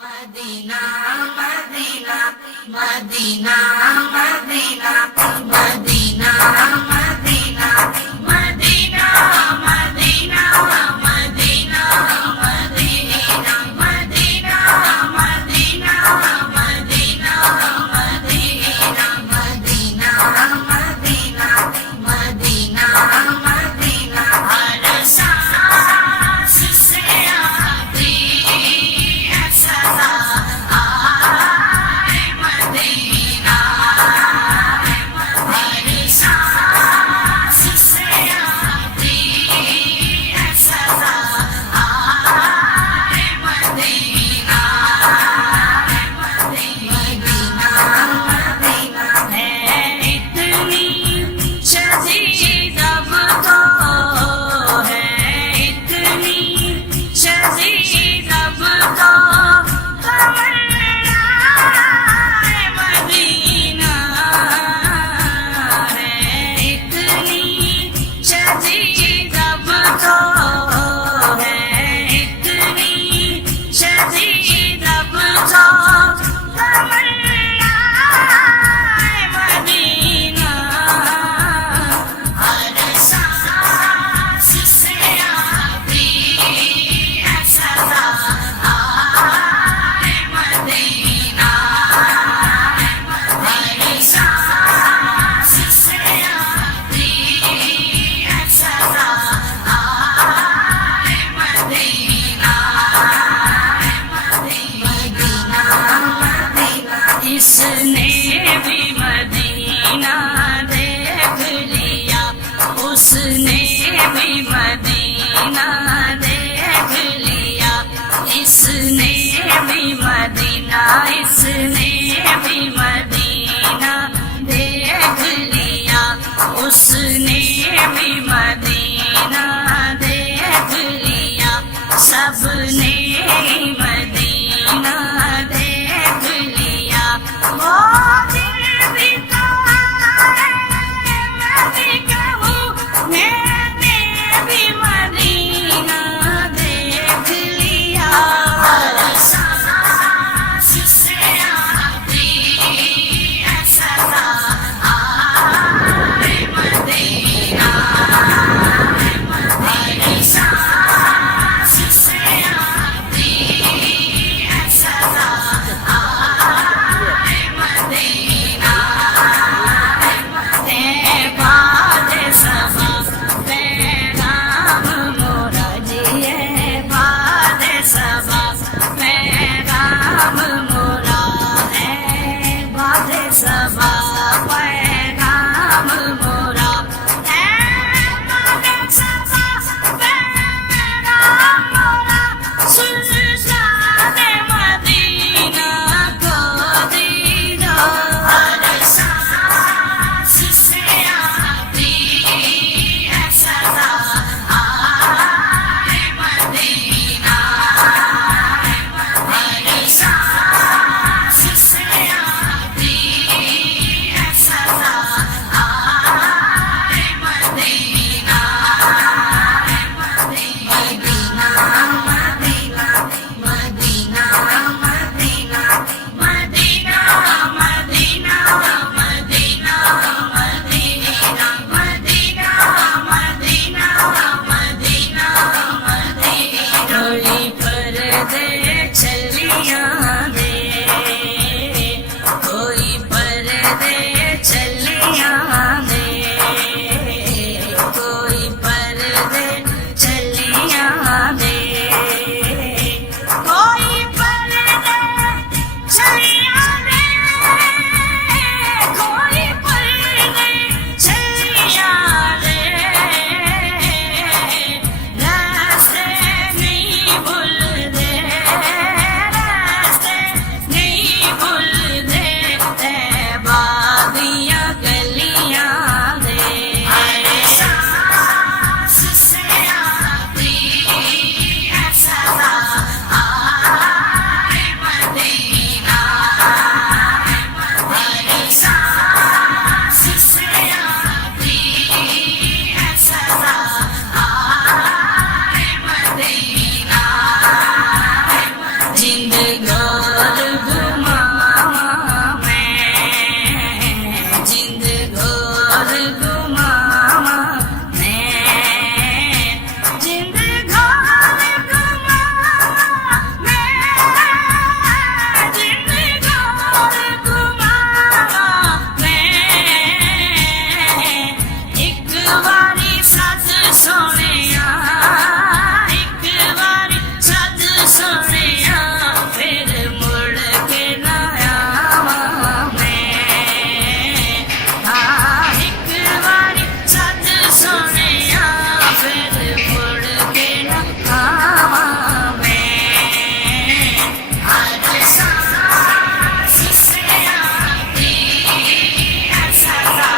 Medina Medina Medina Medina Medina Medina Medina Medina Medina Medina Medina Medina Medina Medina Medina Medina Medina Medina हर सांस से आती है सदा आए मदीना हर सांस घोर घुमावा मैं, जिंद घोर घुमावा मैं, जिंद घोर घुमावा मैं, जिंद घोर घुमावा मैं। एक वारी सद सोनिया, एक वारी सद सोनिया, फिर मुड़ के ना आवा मैं। हाँ, एक वारी सद सोनिया, फिर मुड़ के ना आवा मैं। हर सांस से आती है सदा,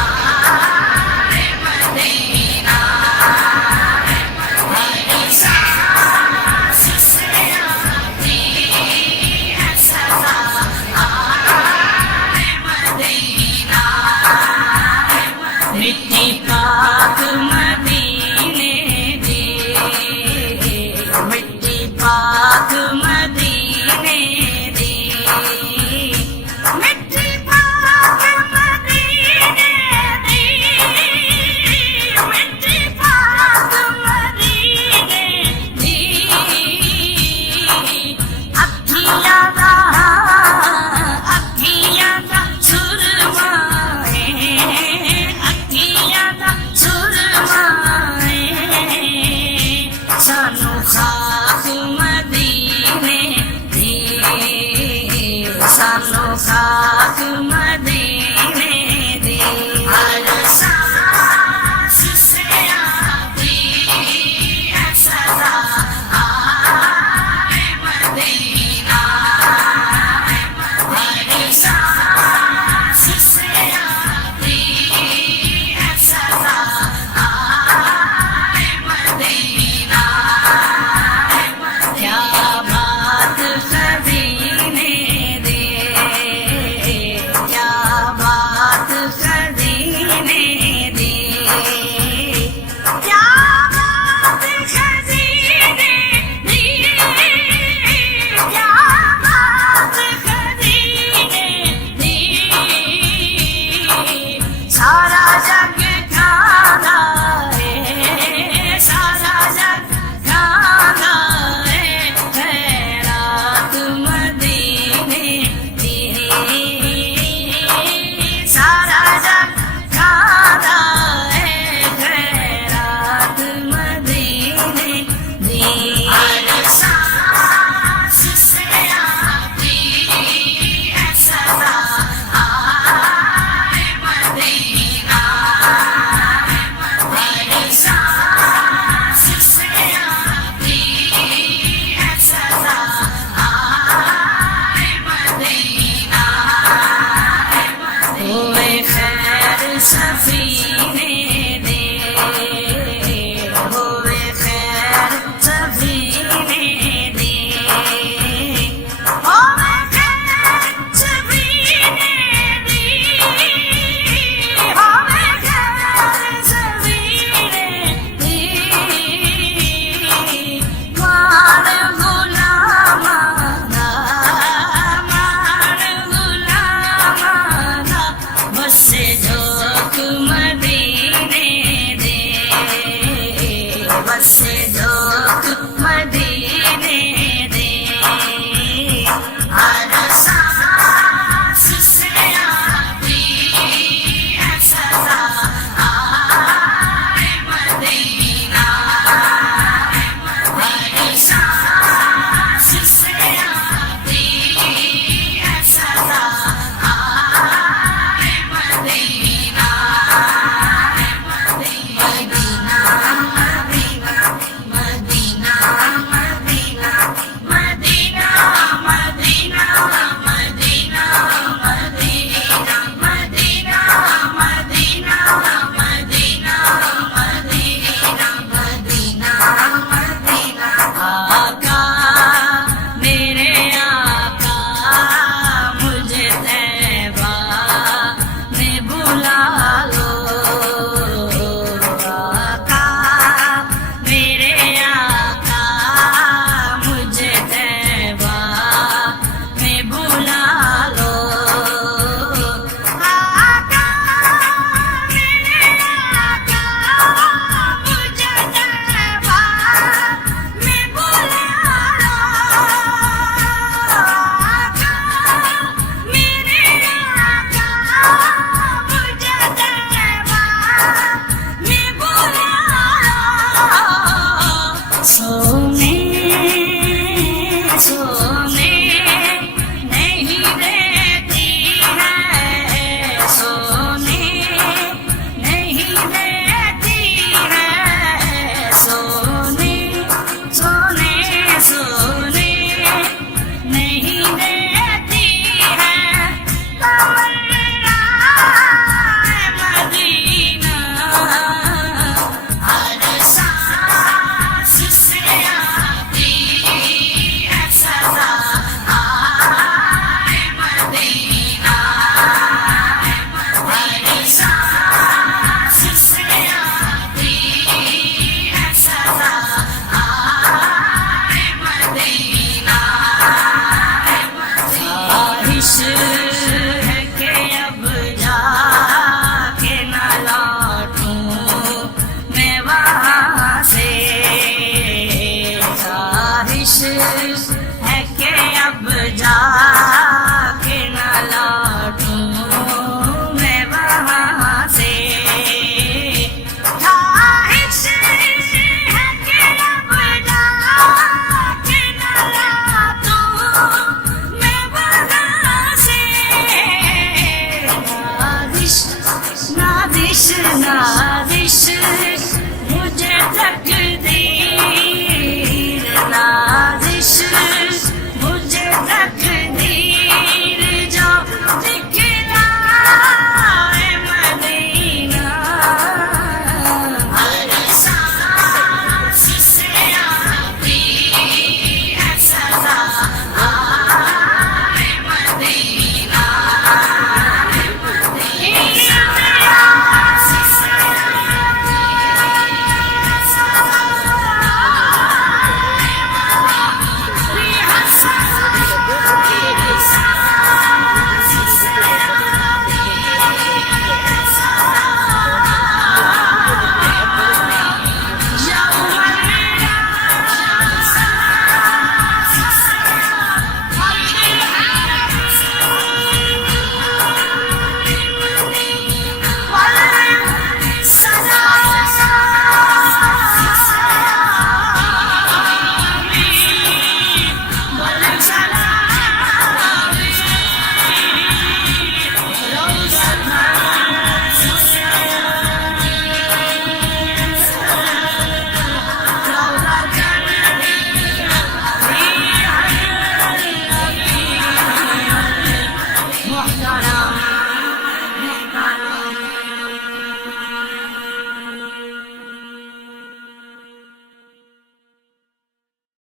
आए मदीना। हर सांस से आती है सदा, आए मदीना। मिट्टी पाक मदीने दी, मिट्टी पाक मदीने दी, मिट्टी पाक मदीने दी, मिट्टी पाक मदीने दी। अखियां दा सुरमा है, अखियां दा सुरमा है। सानू खाक मदीने दी, सानू खाक मदीने दी। हर सांस से आती है सदा, आए मदीना। हर सांस से आती है सदा, आए मदीना। क्या बात मदीने दे, क्या में